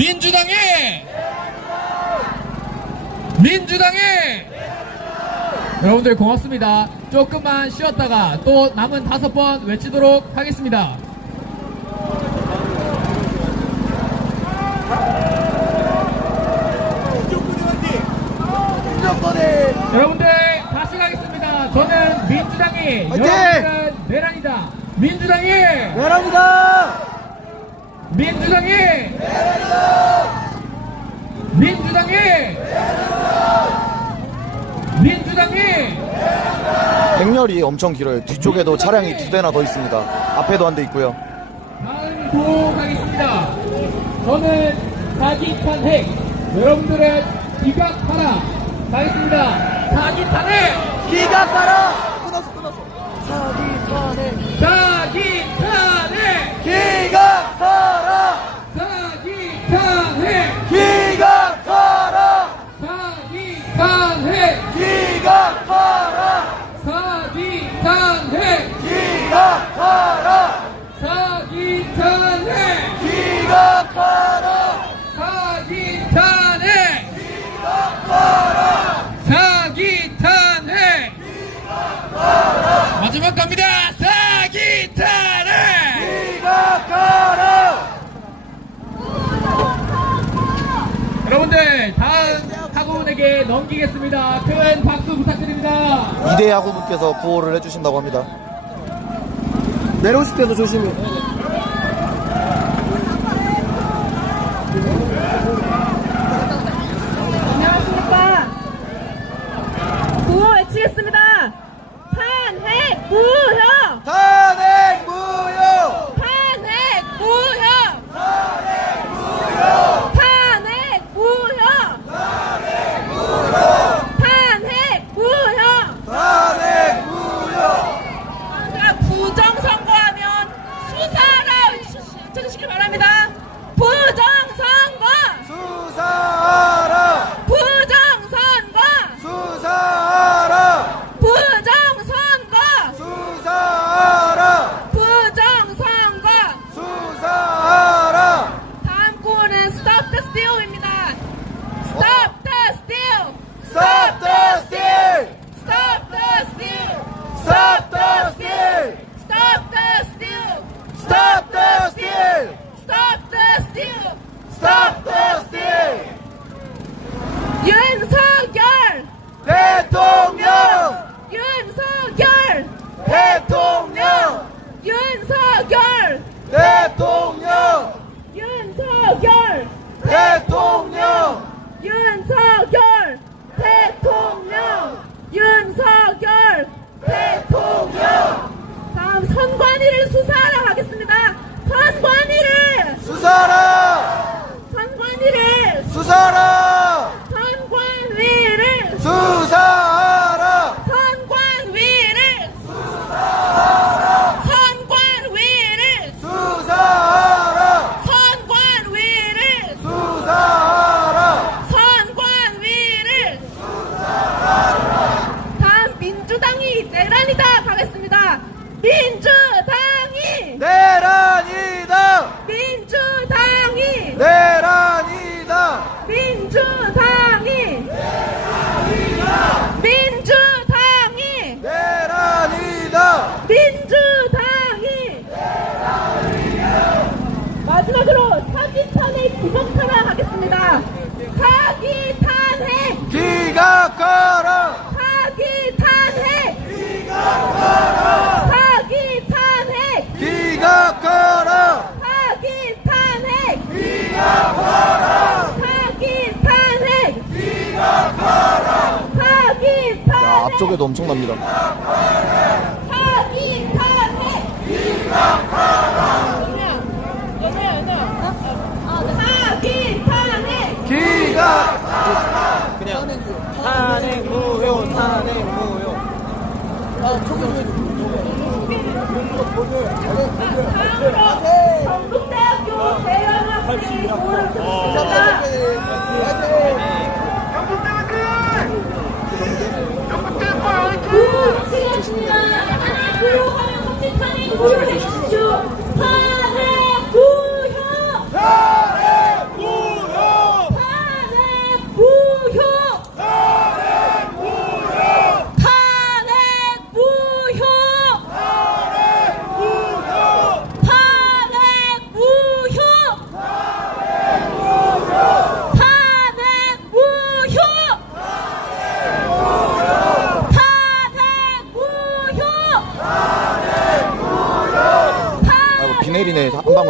민주당에 여러분들 고맙습니다. 조금만 쉬었다가 또 남은 5번 외치도록 하겠습니다. 여러분들 다시 가겠습니다. 저는 민주당이, 여러분들은 내란이다. 민주당이 내란이다. 민주당이 민주당이 민주당이 행렬이 엄청 길어요. 뒤쪽에도 차량이 2대나 더 있습니다. 앞에도 한 대 있고요. 다음 구호 가겠습니다. 저는 사기 탄핵, 여러분들은 기각하라. 가겠습니다. 사기 탄핵, 기각하라. 끊었어. 사기 탄핵. 사기 탄핵, 기각하라. 사기 탄핵, 기각하라. 사기 탄핵, 기각하라. 사기 탄핵, 기각하라. 사기 탄핵, 기각하라. 사기 탄핵, 사기 탄핵. 마지막 갑니다. 사기 탄핵. 기각하라. 여러분들 다음 학우분에게 넘기겠습니다. 큰 박수 부탁드립니다. 이대 야구부께서 구호를 해주신다고 합니다. 내려오실 때도 조심히. 안녕하십니까. 구호 외치겠습니다. 탄핵 무효! 탄핵 무효. 탄핵 무효! 탄핵 무효. 탄핵 무효! 탄핵 무효! 탄핵 무효. 자, 부정선거하면 수사라 외쳐주시길 바랍니다. 부정선거! 수사하라. 부정선거! 수사하라. 부정선거! 수사하라. 부정선거! 수사하라. 다음 구호는 Stop the Steal입니다. Stop the Steal! Stop the steal. Stop the Steal! Stop the steal. Stop the Steal! Stop the steal. Stop the Steal! Stop the steal. 윤석열! 대통령. 윤석열! 대통령. 윤석열! 대통령. 윤석열! 대통령. 윤석열! 대통령! 윤석열! 대통령. 다음 선관위를 수사하러 가겠습니다. 선관위를! 수사하라. 선관위를! 수사하라. 선관위를! 수사하라. 선관위를! 선관위를! 수사하라. 선관위를! 수사하라. 선관위를! 다음 민주당이 내란이다 가겠습니다. 민주당이! 내란이다. 민주당이! 내란이다. 민주당이! 민주당이! 내란이다. 민주당이! 마지막으로 사기 탄핵 기각하라 하겠습니다. 사기 탄핵! 기각하라. 사기 탄핵! 기각하라. 사기 탄핵! 기각하라. 사기 탄핵! 기각하라. 사기 탄핵! 기각하라. 사기 야, 탄핵! 앞쪽에도 엄청납니다. 사기 탄핵! 기각하라. 사기 탄핵! 기각. 탄핵 무효, 탄핵 무효. 다음으로 전북대학교 대형학생의 구호를 듣겠습니다. 구호 치겠습니다. 탄핵 무효하면 혹시 탄핵 무효해 주십시오. 탄핵 무효! 탄핵 무효.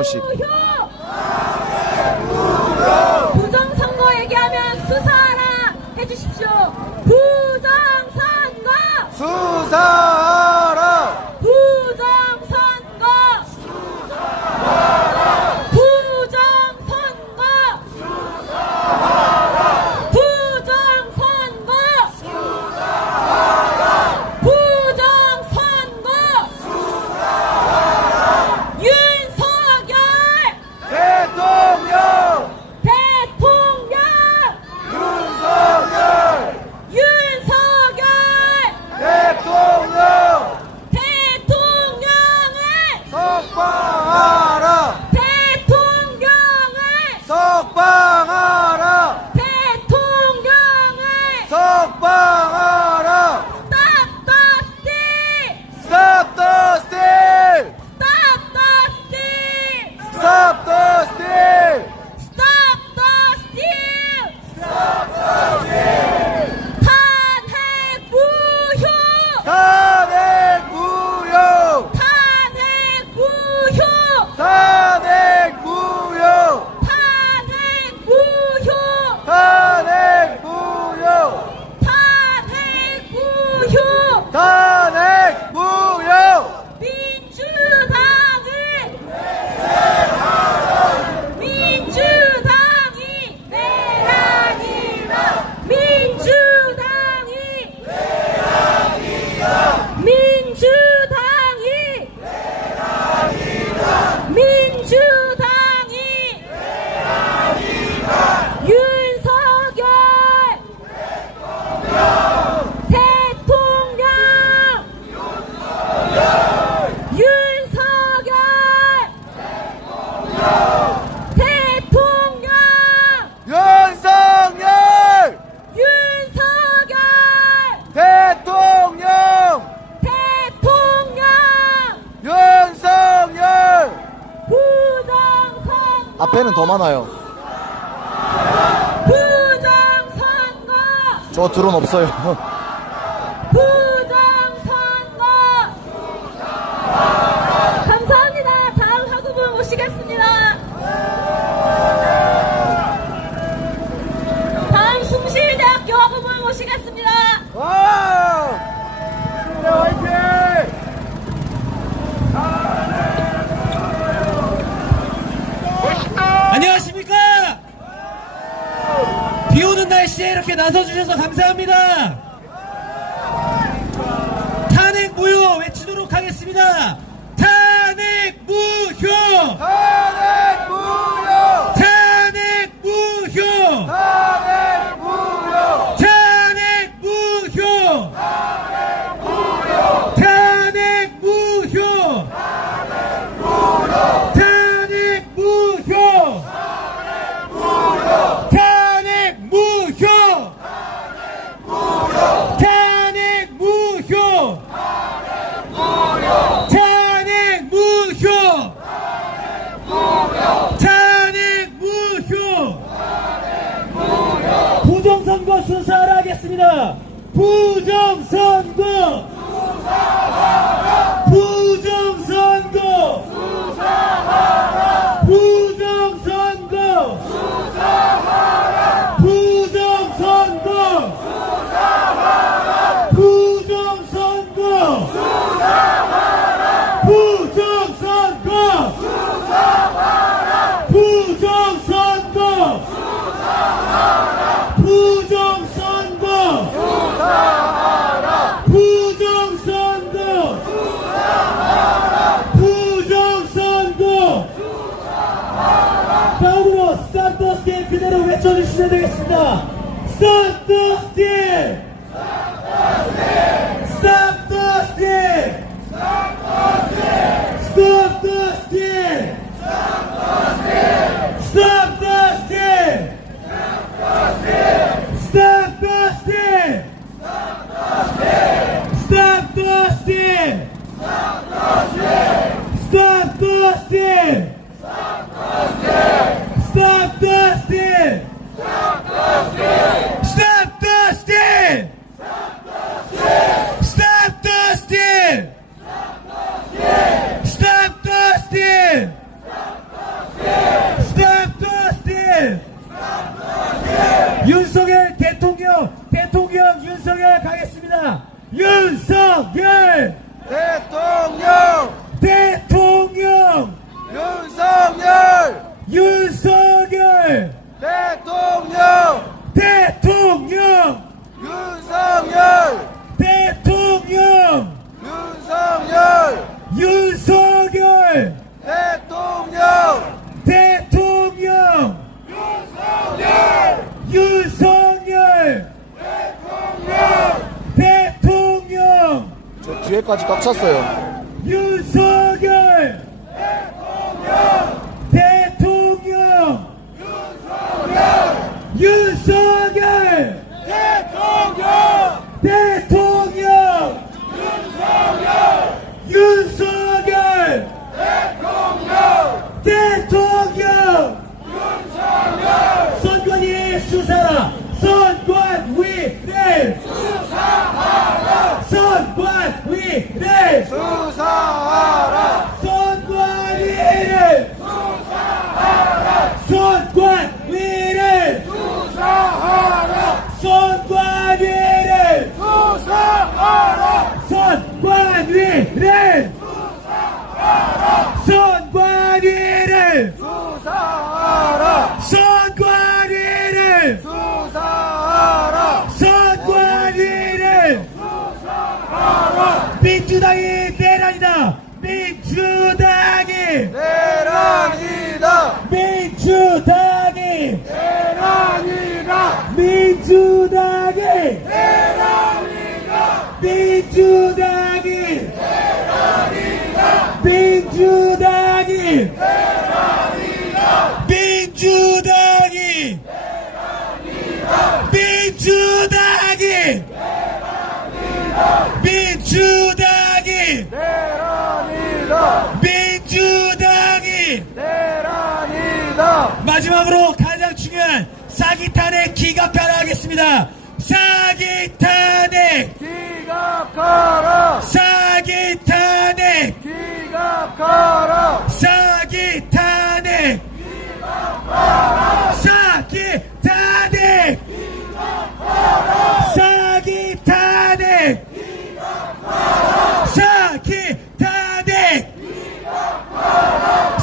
한번씩. 부정선거 얘기하면 수사하라 해주십시오. 부정선거. 수사하라. 부정선거. 부정선거. 부정선거. 부정선거. 윤석열 대통령. 대통령. 윤석열. 윤석열 대통령. 대통령을 석방하라. 대통령을 석방하라. 대통령을 석방하라. Stop the steal! Stop the steal. Stop the steal! Stop the steal. Stop the steal! 탄핵 무효! 탄핵 무효. 탄핵 무효! 탄핵 무효. 탄핵 무효! 탄핵 무효. 탄핵 무효! 탄핵 무효. 민주당을 민주당이 내란이다. 민주당이 민주당이 민주당이 윤석열 대통령 윤석열 대통령 윤석열 윤석열 대통령. 대통령 윤석열. 부정선거 앞에는 더 많아요. 부정선거 저 드론 없어요. 부정선거 감사합니다. 다음 학우분 모시겠습니다. 다음 숭실대학교 학우분 모시겠습니다. 와! 네, 화이팅! 안녕하십니까? 비 오는 날씨에 이렇게 나서주셔서 감사합니다. 탄핵 무효 외치도록 하겠습니다. 탄핵 무효! 탄핵 무효! 탄핵 무효! 탄핵 무효! 탄핵 무효! 탄핵 무효! 탄핵 무효! 탄핵 무효! 탄핵 무효! 탄핵 무효! 탄핵 무효! 부정선거 수사를 하겠습니다. 부정선거! 부정선거! 부정선거! 부정선거! 부정선거! 부정선거! 부정선거! 부정선거! 부정선거! 부정선거! 다음으로 Stop the Steal 그대로 외쳐주시면 되겠습니다. Stop the Steal! Stop the Steal! Stop the Steal! Stop the Steal! Stop the Steal! Stop the Steal! Stop the Steal! Stop the steal! Stop the steal! Stop the steal! Stop the steal! 윤석열 대통령 윤석열 가겠습니다. 윤석열 대통령 대통령 윤석열 윤석열 대통령 대통령 윤석열 대통령 윤석열 윤석열 대통령 대통령 윤석열 대통령 저 뒤에까지 꽉 찼어요. 윤석열 대통령 윤석열 대통령 윤석열 대통령 선관위의 수사라 선관위를 선관위를 수사하라 선관위를 선관위를 선관위를 선관위를 선관위를 수사하라 선관위를 수사하라 선관위를 민주당이 내란이다 민주당이 내란이다 민주당이 내란이다 민주당이 내란이다 민주당이 민주당이 민주당이 민주당이 민주당이 내란이다 민주당이 내란이다 마지막으로 가장 중요한 사기 탄핵 기각하라 하겠습니다. 사기 탄핵 기각하라 사기 탄핵 기각하라 사기 탄핵 사기 탄핵 사기 탄핵 사기 탄핵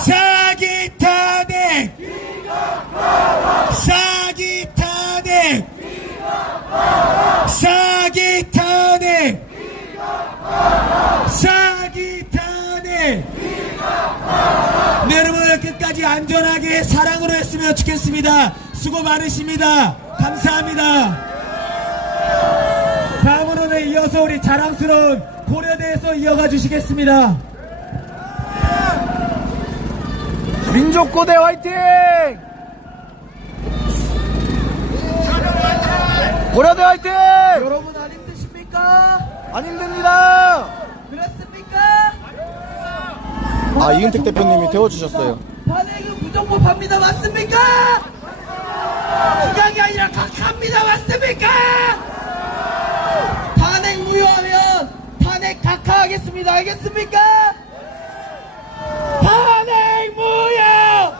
사기 탄핵 사기 탄핵 사기 탄핵 사기 탄핵 네, 여러분 끝까지 안전하게 사랑으로 했으면 좋겠습니다. 수고 많으십니다. 감사합니다. 다음으로는 이어서 우리 자랑스러운 고려대에서 이어가 주시겠습니다. 민족고대 화이팅 고려대 화이팅 여러분 안 힘드십니까? 안 힘듭니다 그렇습니까? 아, 이은택 대표님이 태워주셨어요. 탄핵은 무정법합니다. 맞습니까? 기각이 아니라 각하입니다. 맞습니까? 탄핵 무효하면 탄핵 각하하겠습니다. 알겠습니까? 탄핵 무효!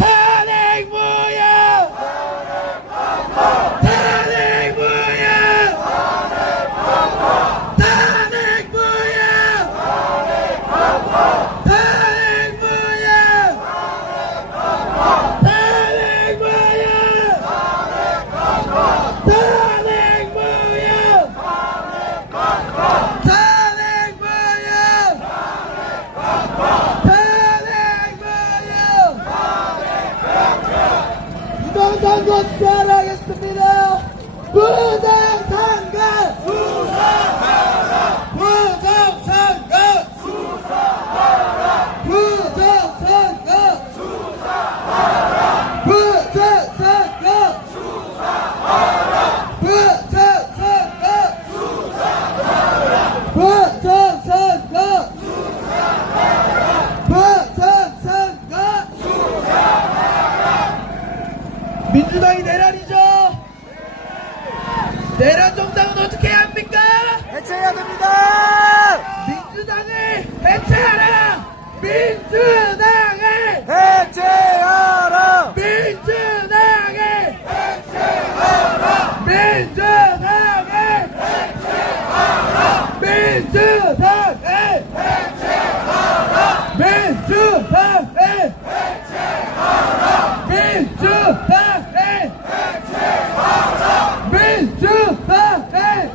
탄핵 무효! 탄핵 무효! 탄핵 무효! 탄핵 무효! 탄핵 무효! 탄핵 무효! 탄핵 무효! 부당선거 수사하겠습니다. 부당선거 수사하라. 부당선거 수사하라. 부당선거 수사하라. 부당선거 수사하라. 부당선거 수사하라. 부당선거 부당선거 민주당이 내란이죠. 내란 정당은 어떻게 해야 합니까? 해체해야 됩니다 민주당을 해체하라. 민주당을 해체하라 민주화해! 민주화해!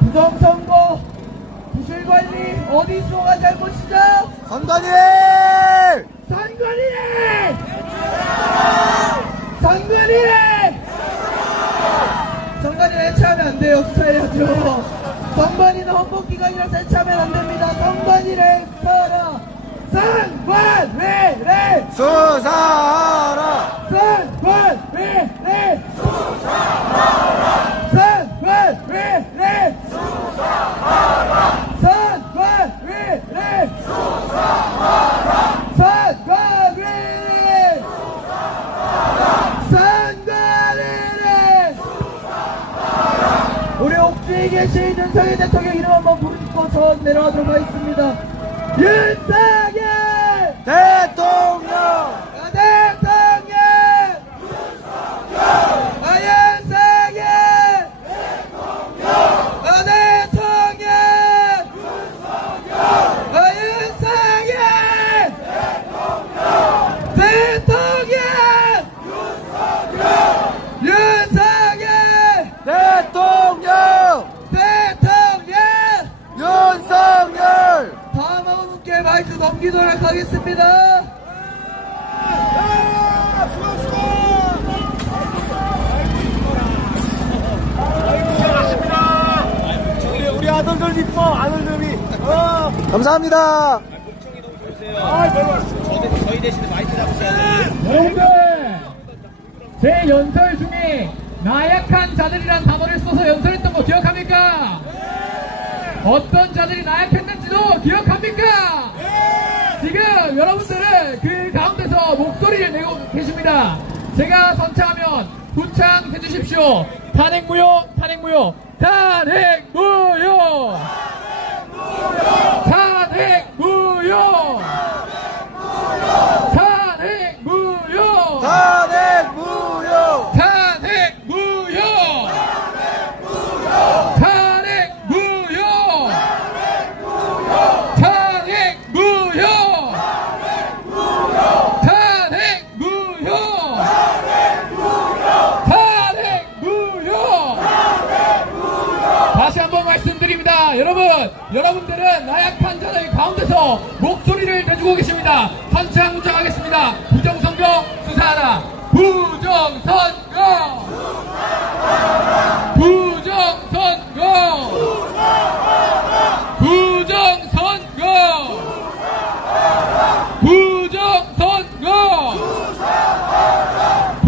부정선거 부실관리 어디서가 잘못이죠? 선관위! 선관위래! 선관위래! 선관위는 해체하면 안 돼요. 수사해야죠. 선관위는 헌법기관이라서 해체하면 안 됩니다. 선관위를 써라! 선관위를! 수사하라! 선관위를! 선관위를! 선관위를! 선관위를! 선관위를! 우리 옥주에 계신 윤석열 대통령 이름 한번 부르고 전 내려가도록 하겠습니다. 윤석열! 대통령! 대통령! 윤석열! 대통령! 윤석열! 대통령! 윤석열! 대통령! 대통령! 윤석열! 다음 분께 마이크 넘기도록 하겠습니다. 우리 아들들 이뻐, 아들들이. 감사합니다. 여러분들 제 연설 중에 나약한 자들이란 단어를 써서 연설했던 거 기억합니까? 어떤 자들이 나약했는지도 기억합니까? 지금 여러분들은 그 가운데서 목소리를 내고 계십니다. 제가 선창하면 부창해 주십시오. 탄핵무효, 탄핵무효, 탄핵무효, 탄핵무효, 탄핵무효, 탄핵무효! 탄핵무효, 탄핵무효, 탄핵무효, 탄핵무효, 탄핵무효. 다시 한번 말씀드립니다. 여러분들은 나약한 자들 가운데서 목소리를 내주고 계십니다. 선창하겠습니다. 부정선거 수사하라. 부정선거, 부정선거, 부정선거, 부정선거,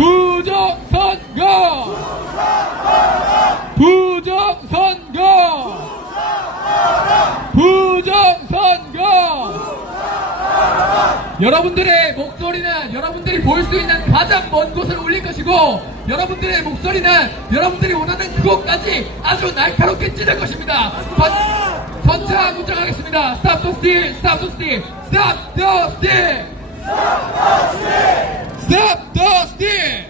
부정선거, 부정선거, 부정선거. 여러분들의 목소리는 여러분들이 볼 수 있는 가장 먼 곳을 울릴 것이고, 여러분들의 목소리는 여러분들이 원하는 그곳까지 아주 날카롭게 찌를 것입니다. 선차 문장하겠습니다. Stop the steal, stop the steal, stop the steal, stop the steal, stop the steal,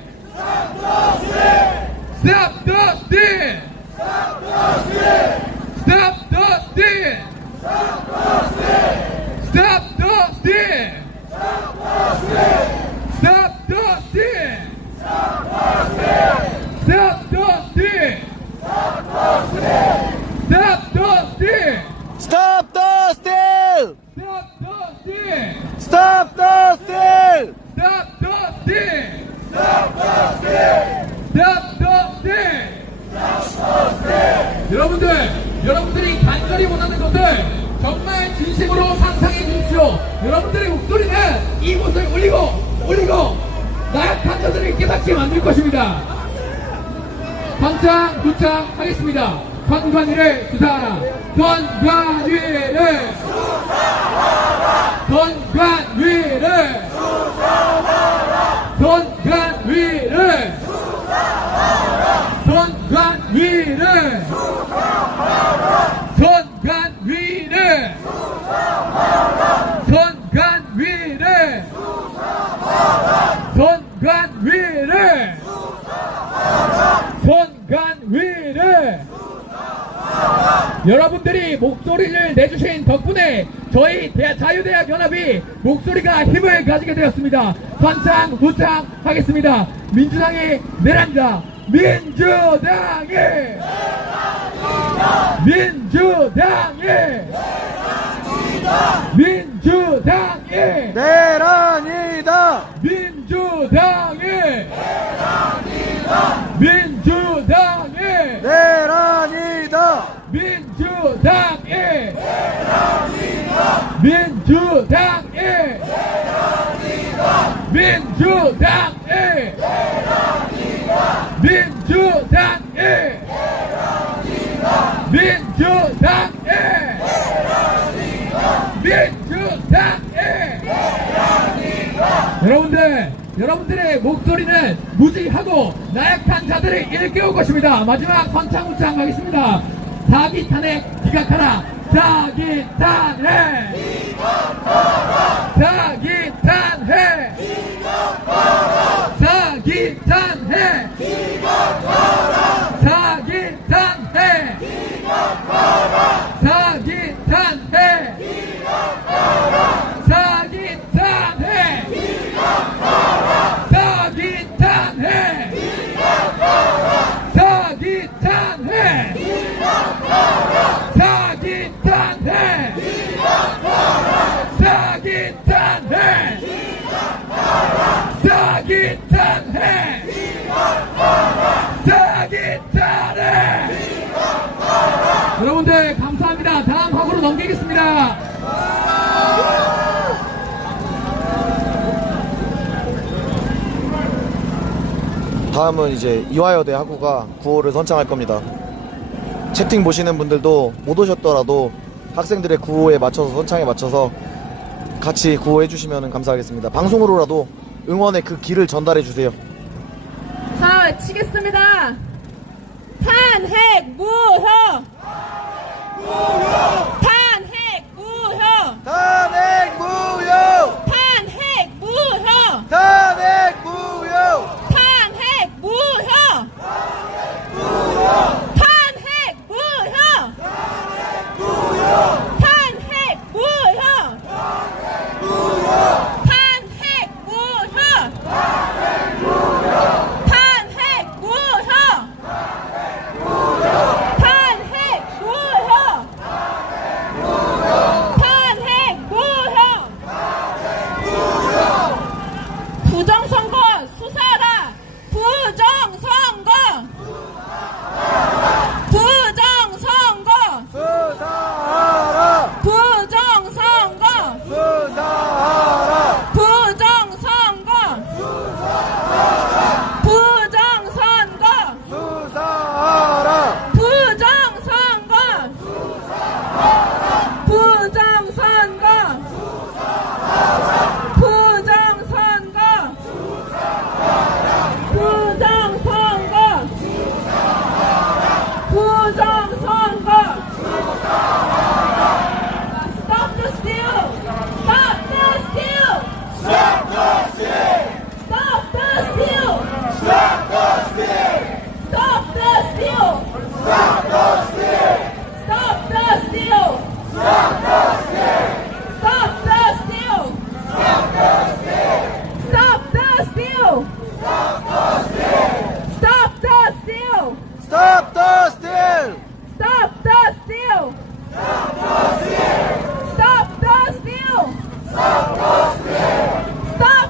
stop the steal, stop the steal, stop the steal, stop the steal, stop the steal, Stop the steal! stop the steal, Stop the steal! stop the steal, stop the steal. 여러분들이 간절히 원하는 것을 정말 진심으로 상상해 주십시오. 여러분들의 목소리는 이곳을 울리고 나약한 자들을 깨닫게 만들 것입니다. 선창 부창하겠습니다. 선관위를 수사하라. 선관위를 수사하라. 선관위를 수사하라. 선관위를 수사하라. 선관위를 수사하라. 선관위를 수사하라. 선관위를 수사하라. 선관위를 수사하라. 여러분들이 목소리를 내주신 덕분에 저희 자유대학 연합이 목소리가 힘을 가지게 되었습니다. 선창 후창하겠습니다. 민주당의 내란다. 민주당의 내란이다. 민주당의 내란이다. 여러분들의 목소리는 무지하고 나약한 자들을 일깨울 것입니다. 마지막 선창후창 가겠습니다. 사기탄에 기각하라. 사기탄해. 여러분들 감사합니다. 다음 화구로 넘기겠습니다. 다음은 이제 이화여대 학우가 구호를 선창할 겁니다. 채팅 보시는 분들도 못 오셨더라도 학생들의 구호에 맞춰서 선창에 맞춰서 같이 구호해 주시면 감사하겠습니다. 방송으로라도 응원의 그 길을 전달해 주세요. 자, 외치겠습니다. 탄핵 무효! 탄핵 무효! 탄핵 무효. 탄핵 무효! 탄핵 무효. 탄핵 무효! 탄핵 무효! 탄핵 무효! 탄핵 무효! 탄핵 무효! 부정선거 수사하라! 부정선거! 부정선거! 수사하라. 부정선거! 수사하라. 부정선거! 부정선거! 수사하라. 부정선거! 부정선거! 부정선거! 부정선거! Stop the steal! Stop the steal! Stop the steal! Stop the steal! Stop the steal! Stop the steal! Stop the steal! Stop the steal! Stop the steal! Stop the steal! Stop the steal! Stop the steal! Stop the steal! Stop the steal! Stop the steal. Stop the steal! Stop the steal! Stop the steal! Stop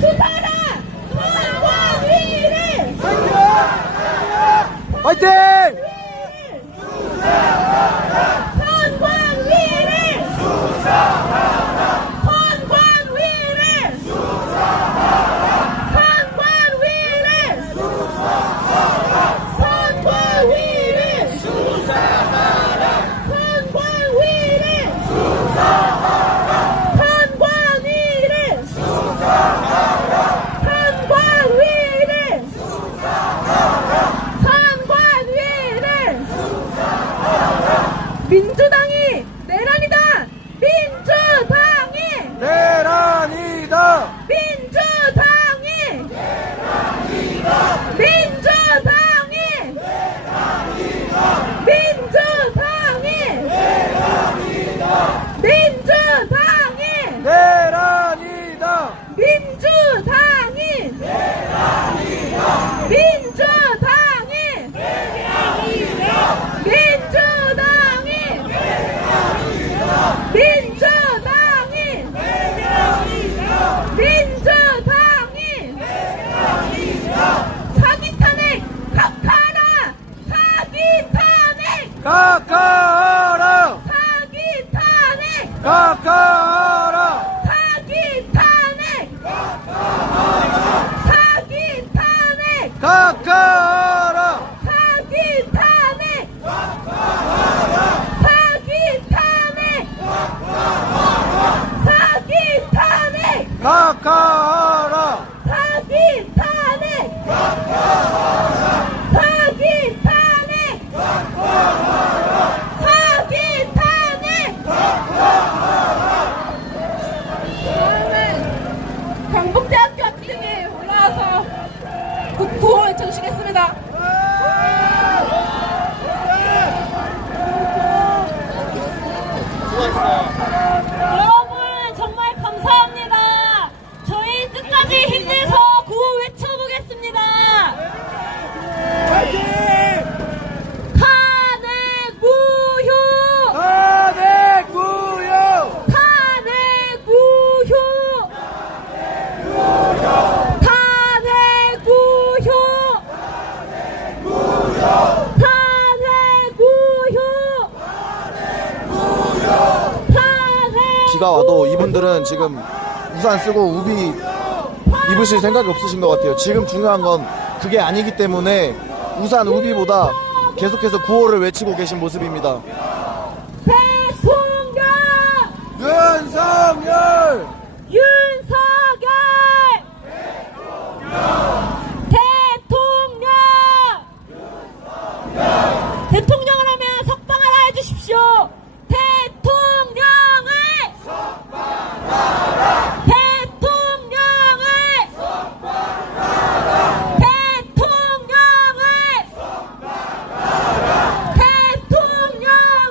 수사라! 선관위를! 화이팅! 선관위를! 선관위를! 선관위를! 선관위를! 선관위를! 민주당이 내란이다! 민주당이! 내란이다! 민주당이! 민주당이! 민주당이! 민주당이! 내란이다! 민주당이! 민주당이! 민주당이! 민주당이! 사기 탄핵 각하라! 사기 탄핵! 각하하라! 사기 탄핵! 각하하라! 사기 탄핵! 사기 탄핵! 각하하라! 사기 탄핵! 사기 탄핵! 사기 탄핵! 각하하라! 사기 탄핵! 사기 탄핵! 사기 탄핵! 다음은 경북대학교 학생이 올라와서 구호 외쳐주시겠습니다. 여러분 정말 감사합니다. 저희 끝까지 힘내서 구호 외쳐보겠습니다. 탄핵 무효! 탄핵 무효! 탄핵 무효! 탄핵 무효! 탄핵 무효! 탄핵 비가 와도 이분들은 지금 우산 쓰고 우비 입으실 생각이 없으신 것 같아요. 지금 중요한 건 그게 아니기 때문에 우산 우비보다 계속해서 구호를 외치고 계신 모습입니다. 대통령! 윤석열! 윤석열! 대통령! 대통령을 하면 석방하라 해주십시오. 대통령을! 대통령을! 대통령을! 대통령을!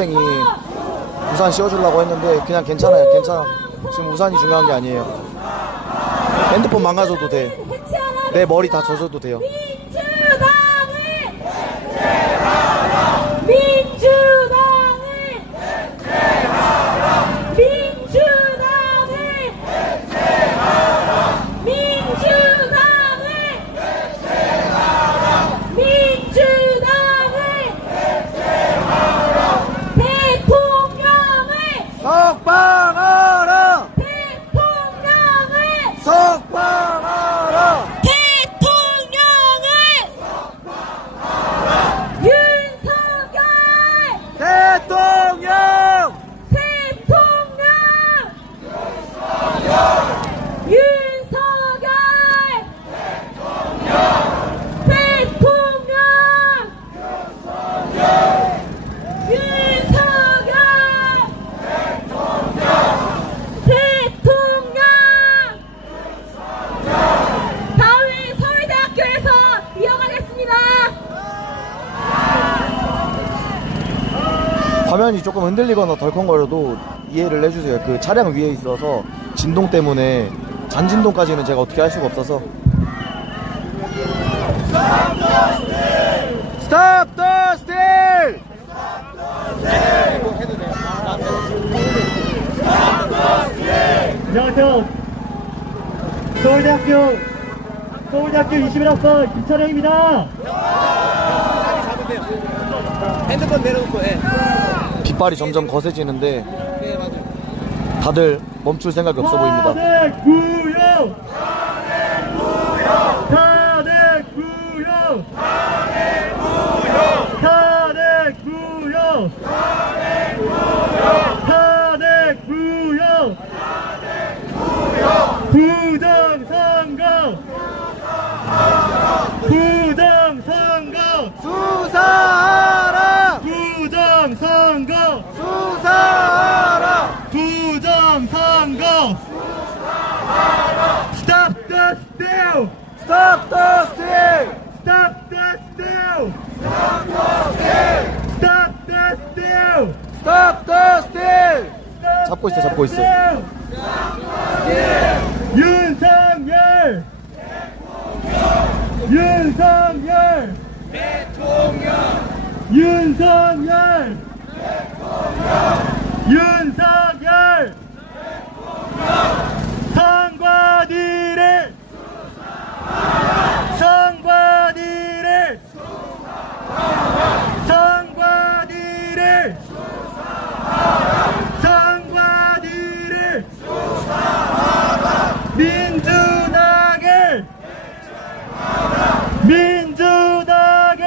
학생이 우산 씌워주려고 했는데 그냥 괜찮아요. 괜찮아. 지금 우산이 중요한 게 아니에요. 핸드폰 망가져도 돼. 내 머리 다 젖어도 돼요. 석방하라! 대통령을 석방하라! 윤석열 대통령! 대통령 윤석열 대통령 윤석열 대통령 다음에 서울대학교에서 이어가겠습니다. 화면이 조금 흔들리거나 덜컹거려도 이해를 해주세요. 그 차량 위에 있어서 진동 때문에 잔진동까지는 제가 어떻게 할 수가 없어서. Stop the steal! 안녕하세요. 서울대학교 21학번 김철영입니다. 빗발이 점점 거세지는데 다들 멈출 생각이 없어 보입니다. 탄핵구역! 탄핵구역! 탄핵구역! 탄핵구역! 부정선거! 부정선거! 수사하라! 부정선거! 수사하라! 부정선거! Stop the steal! Stop the steal! Stop the steal! Stop the steal! Stop the steal! 잡고 있어, 잡고 있어. 윤석열! 윤석열! 윤석열! 윤석열! 선관위를! 선관위를! 선관위를! 선관위를! 민주당을! 민주당을!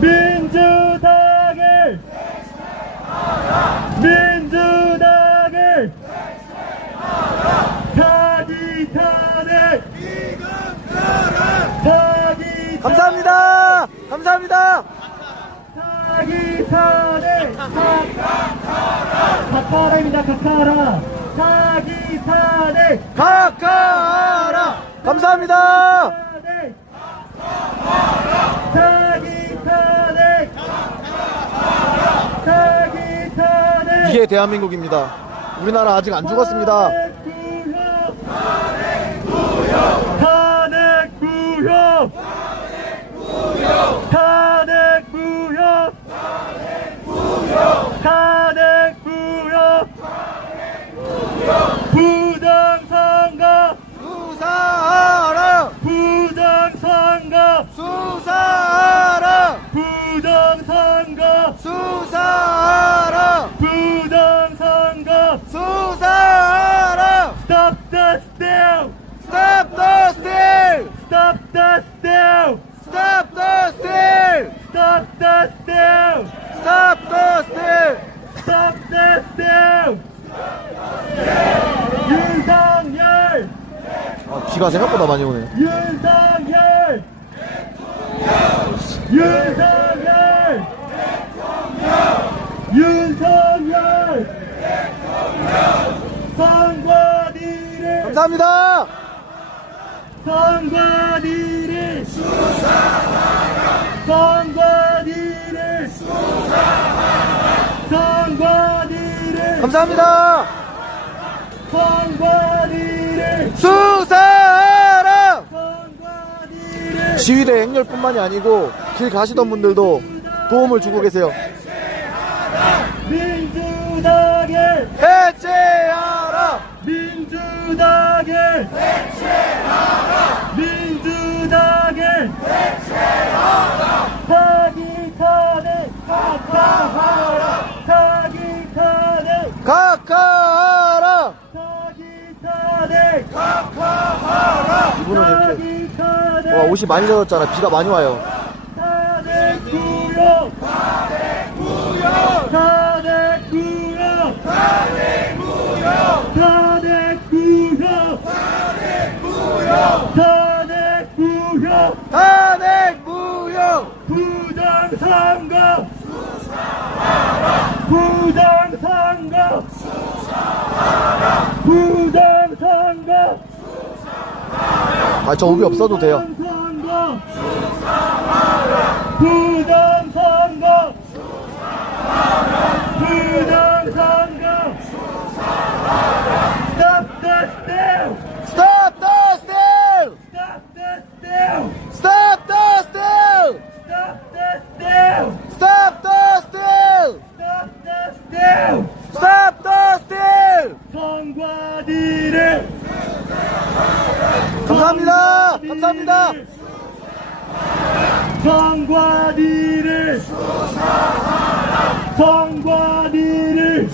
민주당을! 민주당을! 사기 탄핵! 사기 감사합니다! 감사합니다! 사기 탄핵! 각하라입니다. 각하라! 사기 탄핵! 각하하라! 감사합니다! 탄핵! 사기 탄핵! 사기 탄핵! 이게 대한민국입니다. 우리나라 아직 안 죽었습니다. 탄핵구역! 탄핵구역! 탄핵구역! 부정선거! 수사하라! 부정선거! 수사하라! 부정선거! 수사하라! 부정선거! 수사하라! Stop the steal! Stop the steal! Stop the steal! Stop the steal! Stop the steal! Stop the steal! Stop the steal! 윤석열! 비가 생각보다 많이 오네. 윤석열! 윤석열! 윤석열! 선관위를! 감사합니다! 선관위를! 선관위를! 선관위를 감사합니다. 선관위를 수사하라! 선관위를 시위대 행렬뿐만이 아니고 길 가시던 분들도 도움을 주고 계세요. 민주당을 해체하라! 민주당을 민주당을 사기탄을 각하하라 사기탄을 각하하라. 사기탄을 이분은 이렇게 사기탄을 와, 옷이 많이 젖었잖아. 비가 많이 와요. 탄핵구역 탄핵구역 탄핵구역 탄핵구역 탄핵무효. 부당선거 부당선거 부당선거 아, 저 우비 없어도 돼요. 부당선거 부당선거 Stop the steal! Stop the steal! Stop the steal! Stop the steal! Stop the steal! Stop the Stop steal! the steal! Stop the steal! 선관위를 감사합니다. 감사합니다. 선관위를 선관위를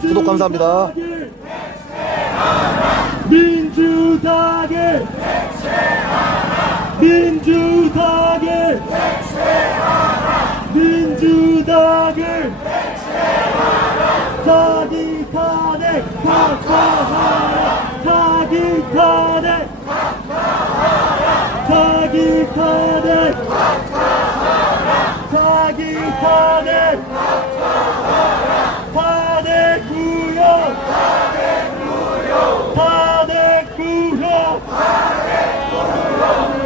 구독 감사합니다. 민주당을 민주당을 민주당을 사기탄핵 각하하라 사기탄핵 사기탄핵 사기탄핵 탄핵구역 탄핵구역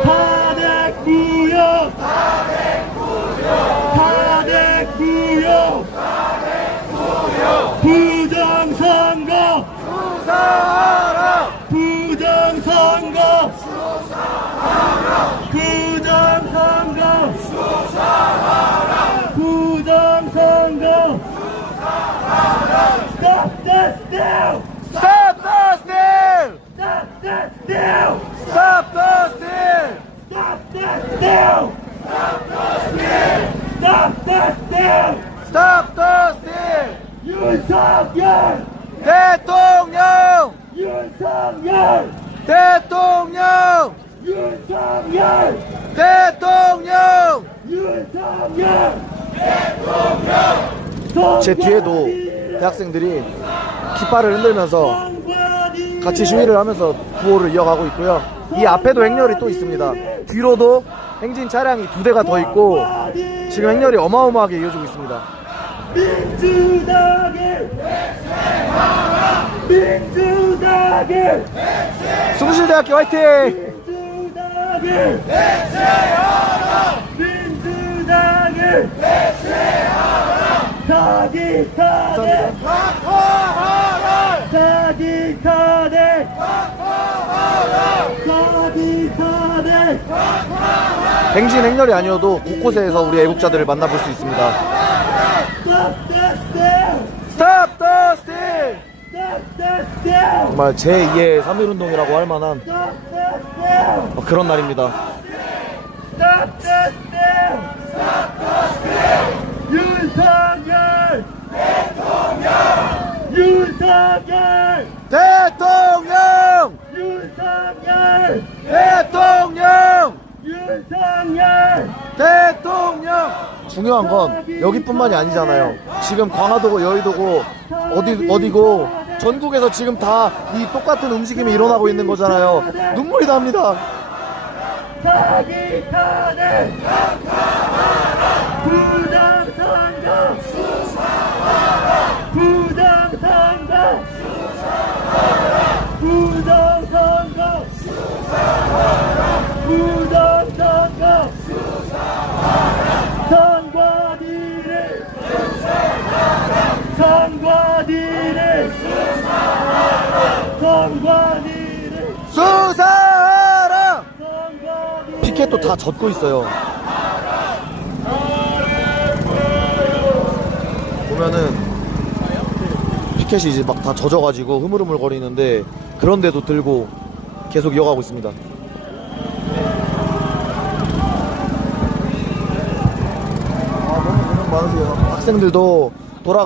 탄핵구역 탄핵구역 부정선거 수사하라! 부정선거 부정선거 부정선거 Stop the steal! Stop the steal! Stop the steal! Stop the steal! Stop the steal! Stop the steal! Stop the steal! 윤석열! 대통령! 윤석열! 대통령! 윤석열! 대통령! 윤석열! 제 뒤에도 대학생들이 깃발을 흔들면서 같이 시위를 하면서 구호를 이어가고 있고요. 이 앞에도 행렬이 또 있습니다. 뒤로도 행진 차량이 2대가 더 있고 지금 행렬이 어마어마하게 이어지고 있습니다. 민주당을 민주당을 숭실대학교 화이팅! 민주당을 민주당을 사기탄핵 사기탄핵 사기탄핵 행진 행렬이 아니어도 곳곳에서 우리 애국자들을 만나볼 수 있습니다. Stop the steal! Stop the steal! Stop the steal! 정말 제2의 3.1운동이라고 할 만한 Stop the steal! 그런 날입니다. Stop the steal! 윤석열! 윤석열! 대통령! 윤석열! 대통령! 윤석열! 대통령! 중요한 건 여기뿐만이 아니잖아요. 지금 광화도고 여의도고 어디고 전국에서 지금 다 이 똑같은 움직임이 일어나고 있는 거잖아요. 눈물이 납니다. 사기탄핵! 부당선거! 부당선거! 부당선거! 부당선거! 선관위를 선관위를 수사하라! 선관위 피켓도 다 젖고 있어요. 보면은 피켓이 이제 막 다 젖어가지고 흐물흐물거리는데 그런데도 들고 계속 이어가고 있습니다. 너무 고생 많으세요. 학생들도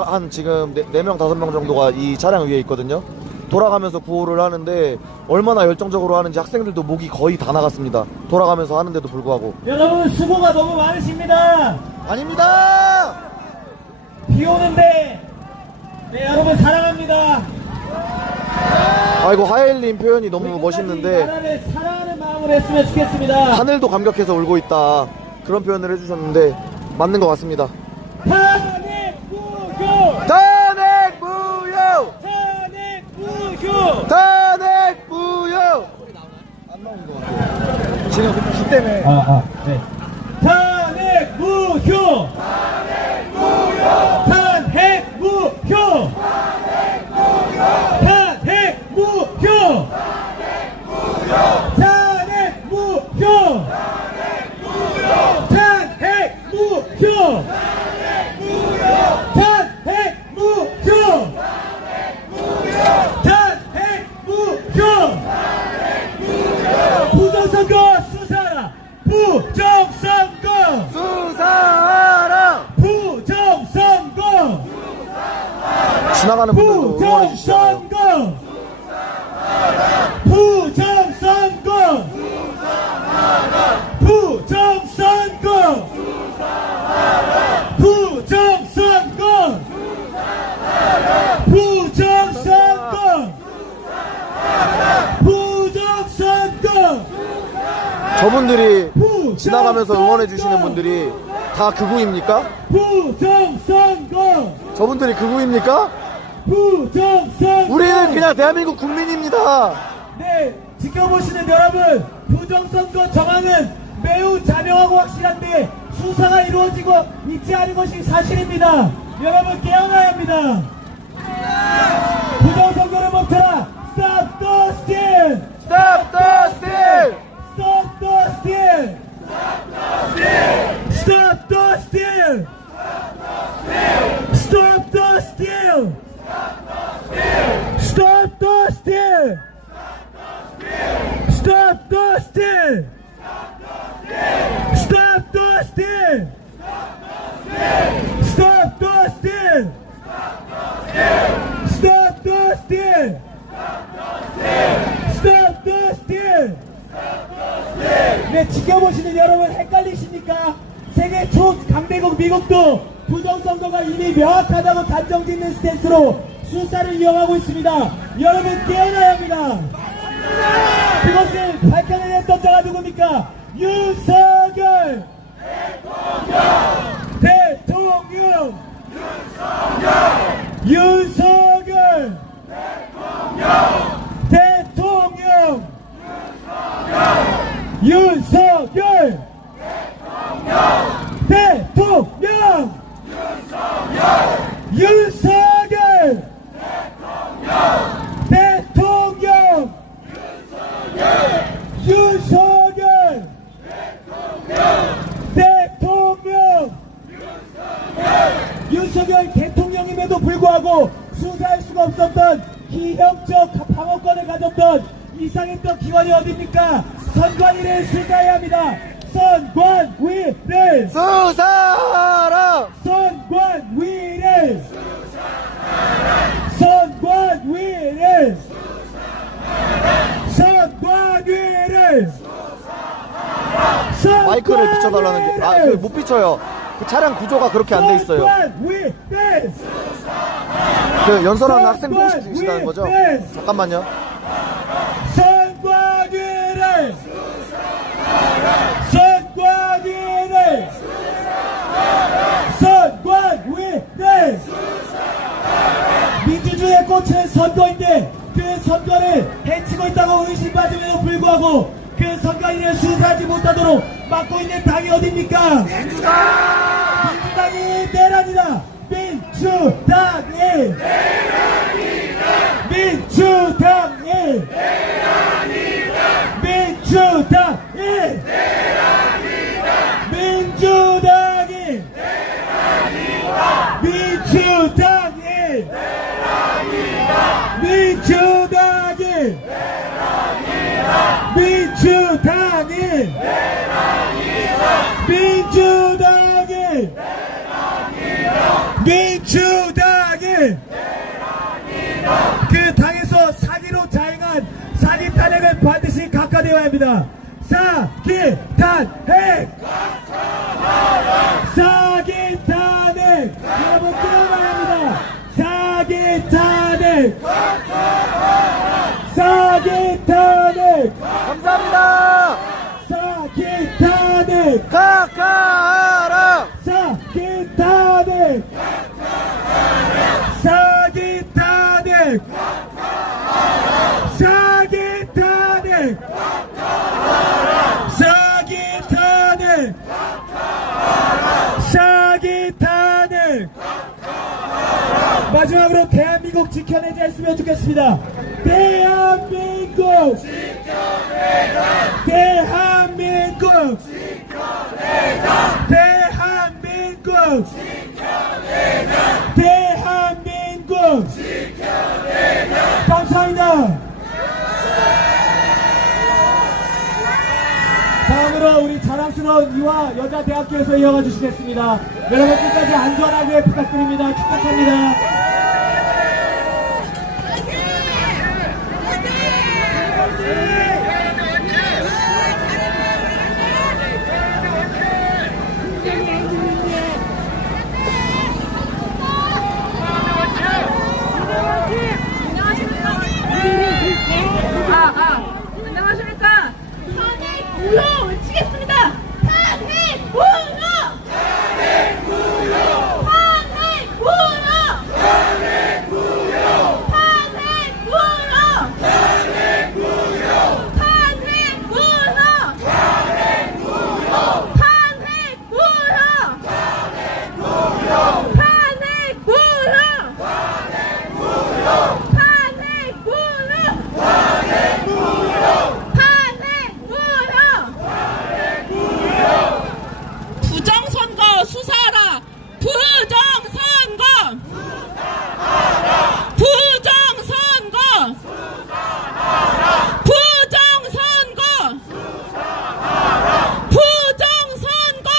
한 지금 4명 5명 정도가 이 차량 위에 있거든요. 돌아가면서 구호를 하는데 얼마나 열정적으로 하는지 학생들도 목이 거의 다 나갔습니다. 돌아가면서 하는데도 불구하고. 여러분 수고가 너무 많으십니다. 아닙니다! 비 오는데 네 여러분 사랑합니다. 아이고, 하엘님 표현이 너무 멋있는데 나라를 사랑하는 마음으로 했으면 좋겠습니다. 하늘도 감격해서 울고 있다, 그런 표현을 해주셨는데 맞는 것 같습니다. 탄핵 무효! 탄핵 무효! 탄핵 무효! 탄핵 무효! 지금 비 때문에 네. 탄핵 무효! 탄핵 무효! 탄핵 무효! 탄핵 무효! 탄핵 무효! 탄핵 무효! 부정선거 수사라! 부정선거! 수사하라! 부정선거! 지나가는 분들도 응원해 주시잖아요. 부정선거! 부정선거! 부정선거! 부정선거! 부정선거! 저분들이 지나가면서 응원해 주시는 분들이 다 극우입니까? 부정선거! 저분들이 극우입니까? 부정선거! 우리는 그냥 대한민국 국민입니다. 네, 지켜보시는 여러분, 부정선거 정황은 매우 자명하고 확실한데 수사가 이루어지고 있지 않은 것이 사실입니다. 여러분 깨어나야 합니다. 부정선거를 멈춰라. Stop the steal! Stop the steal! Stop the steal! Stop the steal! Stop the steal! Stop the steal! Stop the steal! Stop the steal! Stop the steal! Stop the steal! Stop the steal! 네, 지켜보시는 여러분 헷갈리십니까? 세계 초강대국 미국도 부정선거가 이미 명확하다고 단정짓는 스탠스로 수사를 이어가고 있습니다. 여러분 깨어나야 합니다. 그것을 밝혀내냈던 자가 누굽니까? 윤석열 대통령! 윤석열 대통령! 윤석열 대통령! 윤석열 대통령! 윤석열 대통령! 윤석열 대통령임에도 불구하고 수사할 수가 없었던 희형적 방어권을 가졌던 이상했던 기관이 어딥니까? 선관위를 수사해야 합니다. 선관위를! 수사하라! 선관위를! 선관위를! 선관위를! 마이크를 비춰달라는 게, 못 비춰요. 그 차량 구조가 그렇게 안 돼 있어요. 선관위를! 그 연설하는 학생 보고 싶으시다는 거죠? 잠깐만요. 선관위를! 선관위를! 선관위를! 민주주의의 꽃은 선거인데 그 선거를 해치고 있다고 의심받음에도 불구하고 그 선관위를 수사하지 못하도록 막고 있는 당이 어딥니까? 민주당이 내란이다! 민주당이 민주당이 민주당이 민주당이 민주당이 민주당이 민주당이 민주당이 민주당이 민주당이 그 당에서 사기로 자행한 사기 탄핵을 반드시 각하되어야 합니다. 사기 탄핵! 사기 탄핵! 여러분 뛰어가야 합니다. 사기 탄핵! 사기 탄핵! 감사합니다. 사기 탄핵! 각하하라. 사기 탄핵! 사기 탄핵! 사기 탄핵! 사기 탄핵! 사기 탄핵! 마지막으로 대한민국 지켜내자 했으면 좋겠습니다. 대한민국! 대한민국! 대한민국! 대한민국! 감사합니다. 다음으로 우리 자랑스러운 이화 여자대학교에서 이어가 주시겠습니다. 여러분 끝까지 안전하게 부탁드립니다. 축복합니다. 안녕하십니까. 탄핵 무효 외치겠습니다. 탄핵 무효! 탄핵 무효! 탄핵 무효! 탄핵 무효! 탄핵 무효! 탄핵 무효! 탄핵 무효! 탄핵 무효! 탄핵 무효! 탄핵 무효! 탄핵 무효! 부정선거 수사하라! 부정선거! 부정선거! 부정선거! 부정선거!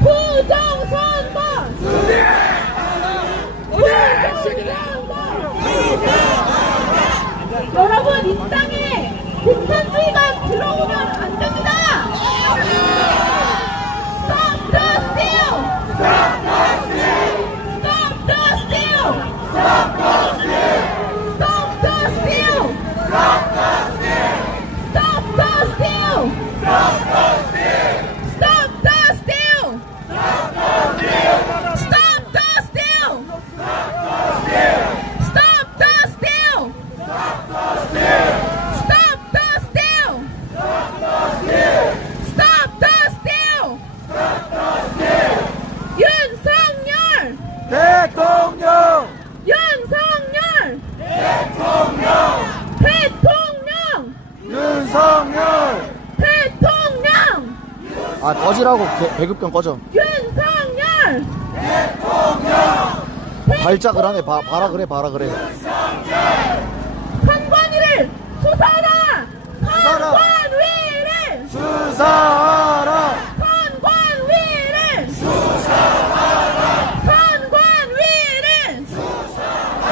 부정선거! 여러분, 이 땅에 공산주의가 들어오면 안 됩니다. Stop the steal! Stop the steal! Stop the steal! Stop the steal! Stop the steal! Stop the steal! Stop the steal! Stop the steal! Stop the steal! Stop the steal! Stop the steal! Stop the steal! Stop the steal! 윤석열! 대통령. 윤석열! 대통령! 윤석열. 대통령! 아 꺼지라고. 배급경 꺼져. 윤석열! 발작을 하네. 봐라 그래 봐라 그래. 선관위를 수사하라! 수사하라! 선관위를! 수사하라. 선관위를! 수사하라! 선관위를! 수사하라!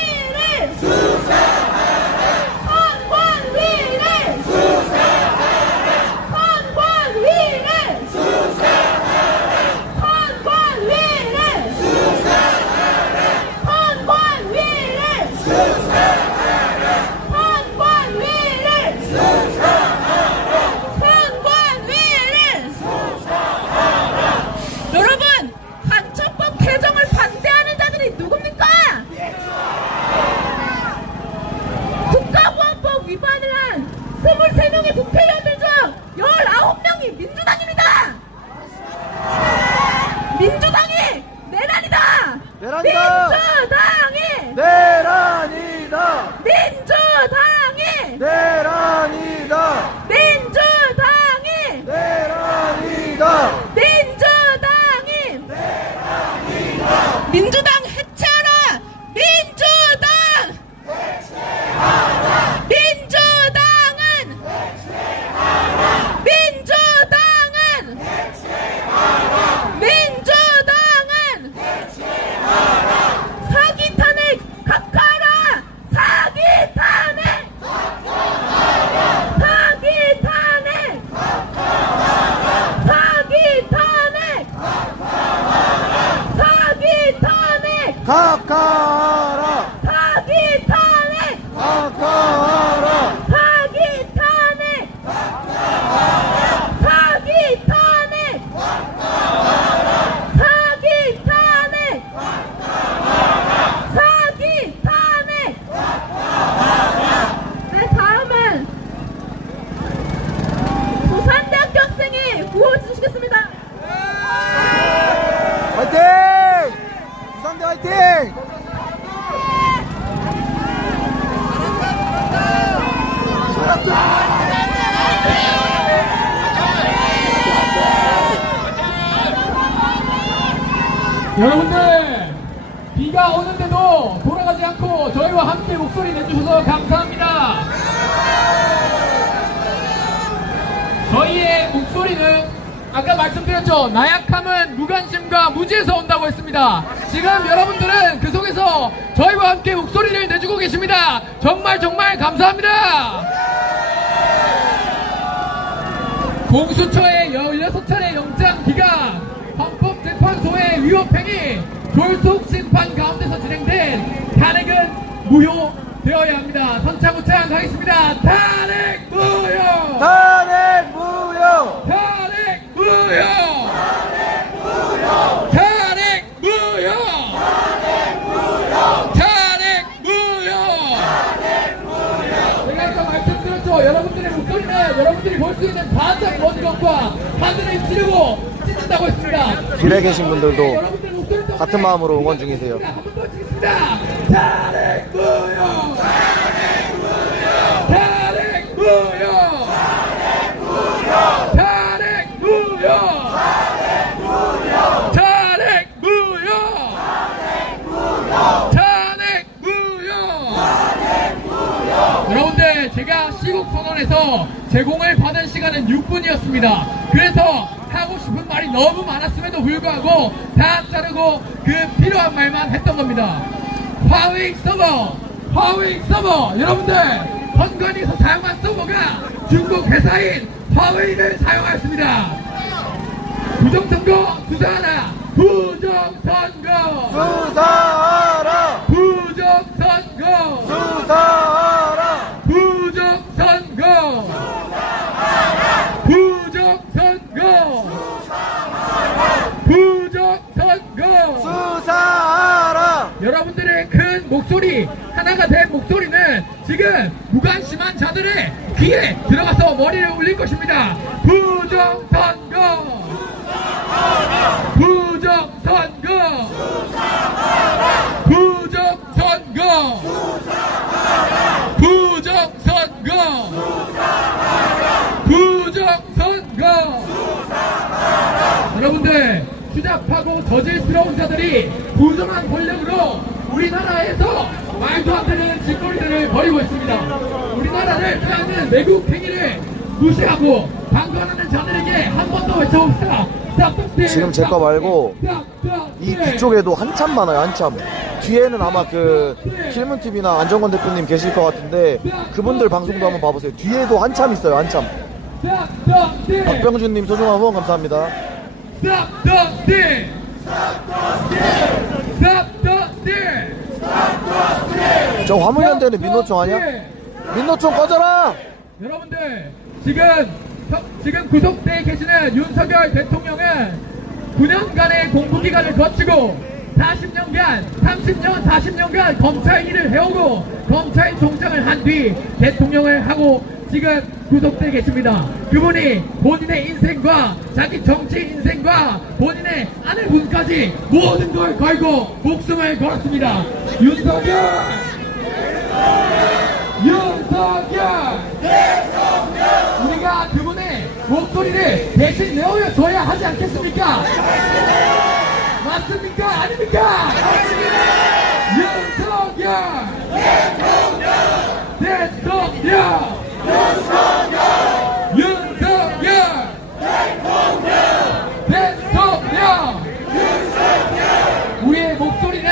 선관위를! 수사하라! 선관위를! 수사하라! 선관위를! 수사하라! 선관위를! 선관위를! 선관위를! 민주당입니다. 민주당이 내란이다. 내란이다. 민주당이 내란이다. 민주당이 내란이다. 민주당이 내란이다. 민주당이 민주당 해체하라. 민주당 민주당은 민주당은 사기 탄핵 각하라. 사기 탄핵 사기 탄핵 사기 탄핵 사기 탄핵 각하라. 사기 탄핵 각하라. 사기 탄핵 사기 탄핵 사기 탄핵 사기 탄핵 네, 다음은 부산대학교 학생이 구호해 주시겠습니다. 화이팅! 부산대 화이팅! 여러분들 비가 오는데도 돌아가지 않고 저희와 함께 목소리 내주셔서 감사합니다. 저희의 목소리는 아까 말씀드렸죠. 나약함은 무관심과 무지에서 온다고 했습니다. 지금 여러분들은 그 속에서 저희와 함께 목소리를 내주고 계십니다. 정말 정말 감사합니다. 공수처의 16차례 영장 기각, 헌법재판소의 위법행위, 졸속 심판 가운데서 진행된 탄핵은 무효되어야 합니다. 선창우창 하겠습니다. 탄핵 무효! 탄핵 무효! 탄핵 무효! 탄핵 무효! 탄핵 무효! 제가 아까 말씀드렸죠. 여러분들의 목소리는 여러분들이 볼 수 있는 반짝 원경과 하늘을 찌르고 찢는다고 했습니다. 길에 계신 분들도 여러분들 목소리 때문에 같은 마음으로 응원 중이세요. 한번 더 치겠습니다. 탄핵 무효! 탄핵 무효! 탄핵 무효! 탄핵 무효! 탄핵 무효! 여러분들 제가 시국선언에서 제공을 받은 시간은 6분이었습니다. 그래서 하고 싶은 말이 너무 많았음에도 불구하고 다 자르고 그 필요한 말만 했던 겁니다. 화웨이 서버 여러분들 헌건에서 사용한 서버가 중국 회사인 화웨이를 사용하였습니다. 부정선거 수사하라. 부정선거 수사하라! 부정선거 수사하라! 부정선거 부정선거 부정선거 수사하라! 여러분들의 큰 목소리 하나가 된 목소리는 지금 무관심한 자들의 귀에 들어가서 머리를 울릴 것입니다. 부정선거 부정선거 부정선거 부정선거 부정선거 여러분들 추잡하고 저질스러운 자들이 부정한 권력으로 우리나라에서 말도 안 되는 짓거리들을 벌이고 있습니다. 우리나라를 빼앗는 외국 행위를 무시하고 방관하는 자들에게 한 번 더 외쳐봅시다. 지금 제 거 말고 이 뒤쪽에도 한참 많아요. 한참 뒤에는 아마 그 킬문TV나 안정권 대표님 계실 것 같은데 그분들 방송도 한번 봐보세요. 뒤에도 한참 있어요. 한참. 박병준님 소중한 후원 감사합니다. Stop the steal! Stop the steal! 저 화물연대는 민노총 아니야? 민노총 꺼져라! 여러분들 지금 구속되어 계시는 윤석열 대통령은 9년간의 공부기간을 거치고 40년간 검찰 일을 해오고 검찰총장을 한 뒤 대통령을 하고 지금 구속돼 계십니다. 그분이 본인의 인생과 자기 정치 인생과 본인의 아내분까지 모든 걸 걸고 목숨을 걸었습니다. 윤석열! 우리가 그분의 목소리를 대신 내어줘야 하지 않겠습니까? 맞습니까? 아닙니까? 윤석열! 대통령! 윤석열! 대통령! 우리의 목소리는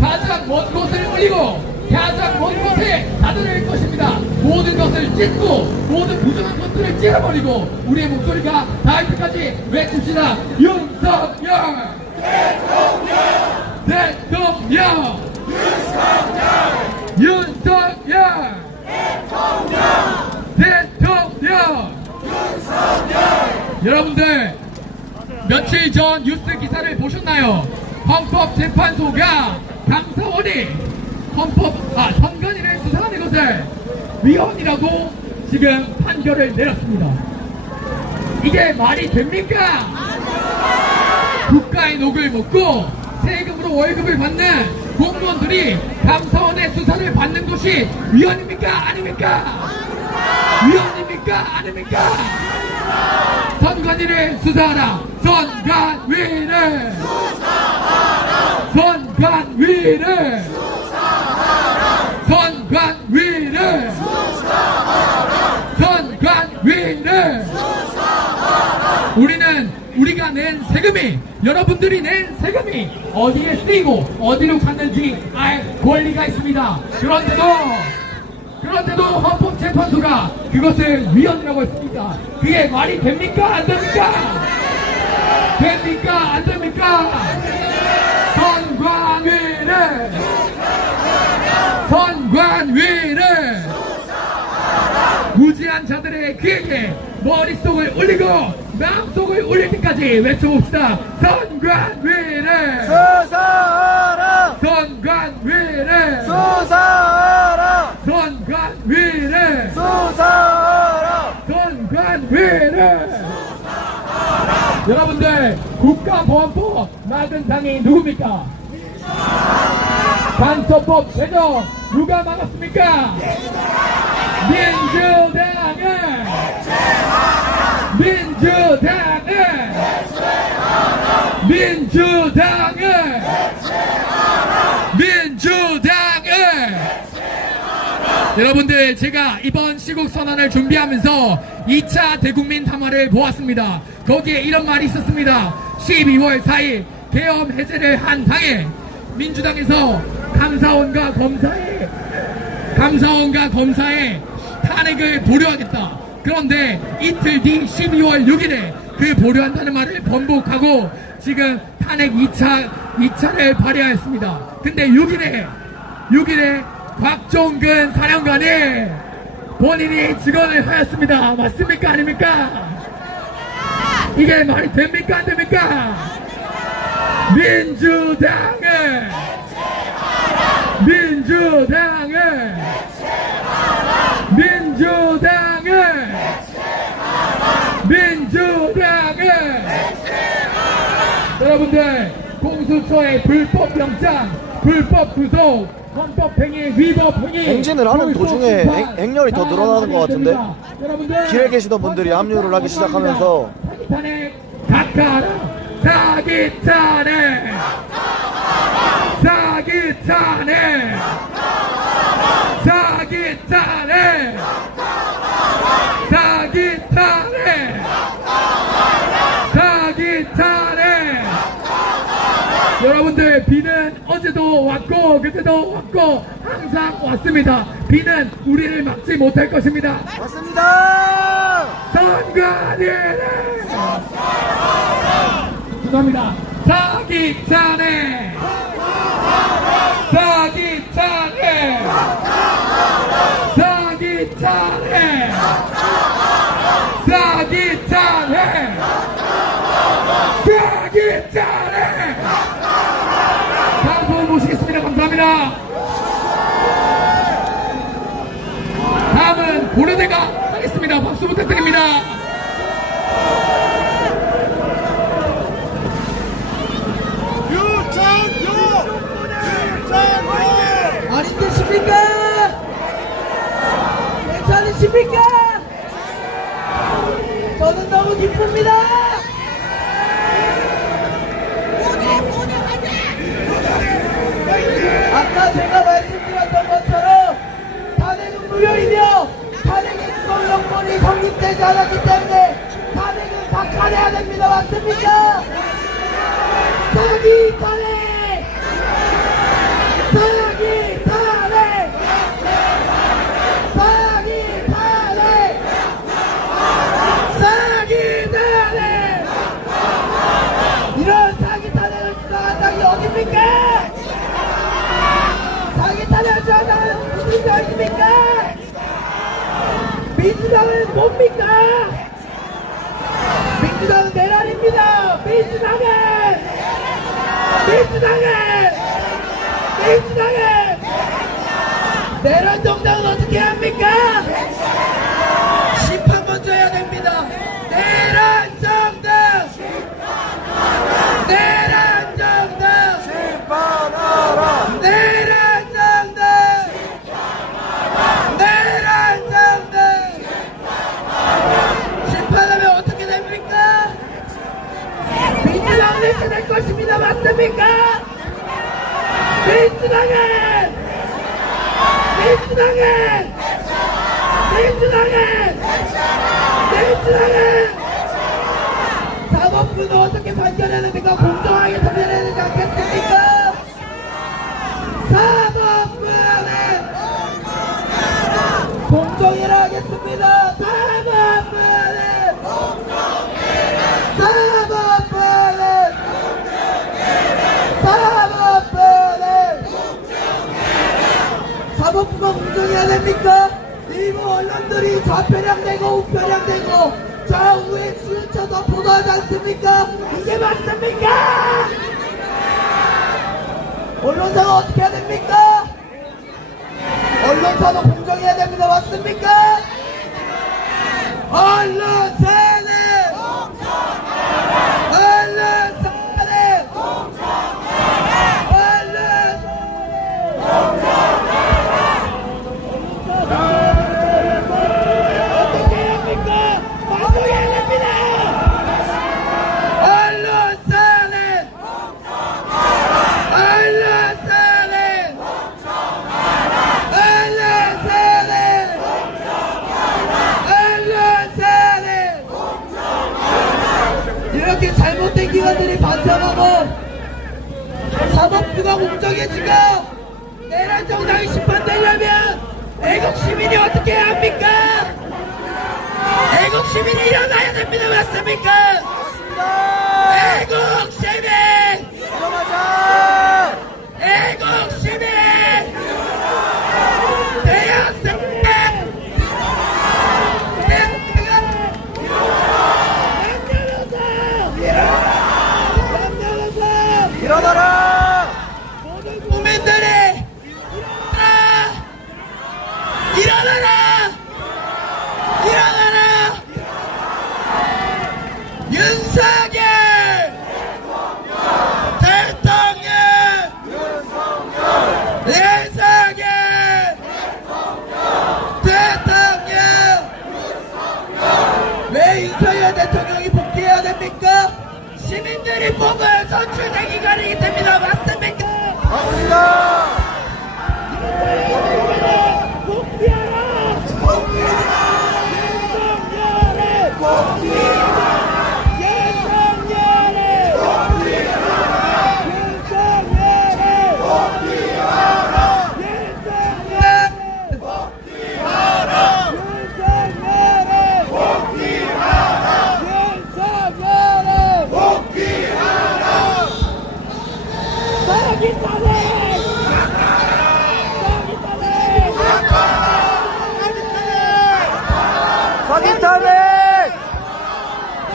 가장 먼 곳을 울리고 가장 먼 곳에 다다를 것입니다. 모든 것을 찢고 모든 부정한 것들을 찢어버리고 우리의 목소리가 닿을 때까지 외칩시다. 윤석열! 대통령! 윤석열! 대통령! 여러분들 며칠 전 뉴스 기사를 보셨나요? 헌법재판소가 감사원이 선관위를 수사하는 것을 위헌이라고 지금 판결을 내렸습니다. 이게 말이 됩니까? 국가의 녹을 먹고 세금으로 월급을 받는 공무원들이 감사원의 수사를 받는 것이 위헌입니까? 아닙니까? 위헌입니까? 아닙니까? 선관위를 수사하라! 선관위를! 선관위를! 선관위를! 선관위를! 우리가 낸 세금이, 여러분들이 낸 세금이 어디에 쓰이고 어디로 갔는지 알 권리가 있습니다. 그런데도 헌법재판소가 그것을 위헌이라고 했습니다. 그게 말이 됩니까? 안 됩니까? 됩니까? 안 됩니까? 선관위를 무지한 자들의 귀에게 머릿속을 울리고 마음속을 울릴 때까지 외쳐봅시다. 선관위를! 수사하라! 선관위를! 수사하라! 선관위를! 수사하라! 선관위를! 여러분들, 국가보안법 막은 당이 누굽니까? 간첩법 제정 누가 막았습니까? 민주당을 여러분들, 제가 이번 시국선언을 준비하면서 2차 대국민 담화를 보았습니다. 거기에 이런 말이 있었습니다. 12월 4일 계엄 해제를 한 당일 민주당에서 감사원과 검사의 탄핵을 보류하겠다. 그런데 이틀 뒤 12월 6일에 그 보류한다는 말을 번복하고 지금 탄핵 2차를 발의하였습니다. 근데 6일에 곽종근 사령관이 본인이 증언을 하였습니다. 맞습니까? 아닙니까? 이게 말이 됩니까? 안 됩니까? 민주당을 여러분들, 공수처의 불법 영장, 불법 구속, 헌법행위, 위법행위 행진을 하는 도중에 행렬이 더 늘어나는 것 같은데? 여러분들, 길에 계시던 분들이 합류를 하기 시작하면서 사기탄핵 각하하라! 사기탄핵! 사기탄핵! 사기탄핵! 사기탄핵! 사기탄핵! 여러분들, 비는 어제도 왔고 그때도 왔고 항상 왔습니다. 비는 우리를 막지 못할 것입니다. 맞습니다! 선관위를! 죄송합니다. 사기탄핵! 사기탄핵! 사기탄핵! 사기탄핵! 사기탄핵! 다음 분 모시겠습니다. 감사합니다. 다음은 고려대가 하지 않았기 때문에 탄핵은 박탈해야 됩니다. 맞습니까? 사기 탄핵! 사기 탄핵! 사기 탄핵! 사기 탄핵! 이런 사기 탄핵을 주장한 당이 어딥니까? 사기 탄핵을 주장하는 무슨 당입니까? 민주당은 뭡니까? 민주당은 내란입니다. 민주당은 내란 정당은 어떻게 합니까? 심판 먼저 해야 됩니다. 내란 정당! 내란 정당! 심판하라. 내란 정당! 내란 정당! 심판하면 어떻게 됩니까? 민주당은 해체될 것입니다. 맞습니까? 민주당은 사법부는 어떻게 판결해야 됩니까? 공정하게 판결해야 되지 않겠습니까? 사법부는 공정해라 하겠습니다. 사법부가 공정해야 됩니까? 일부 언론들이 좌편향되고 우편향되고 좌우에 치우쳐서 보도하지 않습니까? 이게 맞습니까? 언론사가 어떻게 해야 됩니까? 언론사도 공정해야 됩니다. 맞습니까? 언론사는 어떻게 해야 합니까? 방송해야 됩니다. 언론사는 이렇게 잘못된 기관들이 반성하고 사법부가 공정해지고 내란 정당이 심판되려면 애국 시민이 어떻게 해야 합니까? 애국 시민이 일어나야 됩니다. 맞습니까? 애국 시민! 일어나자. 애국 시민! 대학생들! 일어나라. 모든 국민들이 일어나라! 윤석열 대통령! 왜 윤석열 대통령이 복귀해야 됩니까? 시민들이 뽑은 선출된 기관이기 때문에 맞습니까? 맞습니다.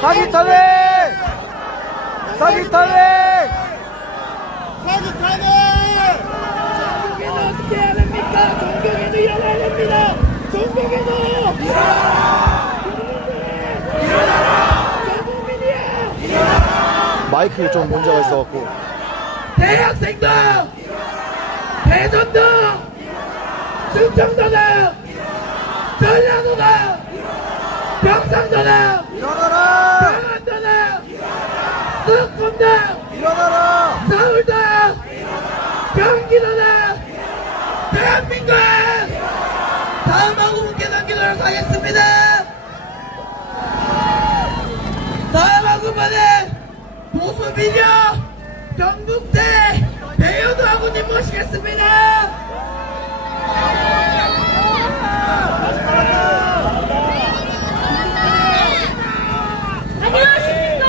사기 탄핵! 사기 탄핵! 사기 탄핵! 종교계도 어떻게 해야 됩니까? 종교계도 일어나야 됩니다. 종교계도 마이크에 좀 문제가 있어갖고. 대학생도 대전도 충청도도 전라도도 경상도도 일어나라! 강원도도 수도권도 일어나라! 서울도 경기도도 대한민국 다음하고 문제 넘기도록 하겠습니다. 미녀 경북대 배효도 아구님 모시겠습니다. 안녕하십니까.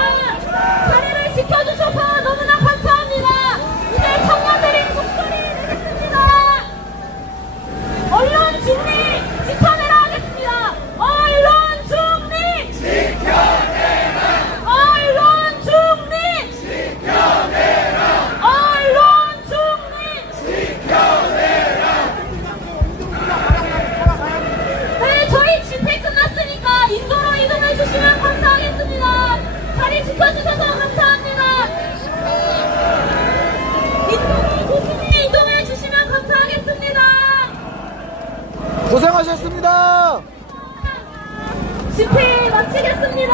자리를 지켜주셔서 너무나 감사합니다. 이제 청년들의 목소리를 내겠습니다. 언론 중립 지켜내라 하겠습니다. 언론 중립 지켜내라. 언론 중립 지켜내라. 언론 중립 지켜내라. 네, 저희 집회 끝났으니까 인도로 이동해 주시면 감사하겠습니다. 자리 지켜주셔서 감사합니다. 인도로 조심히 이동해 주시면 감사하겠습니다. 고생하셨습니다. 집회 마치겠습니다.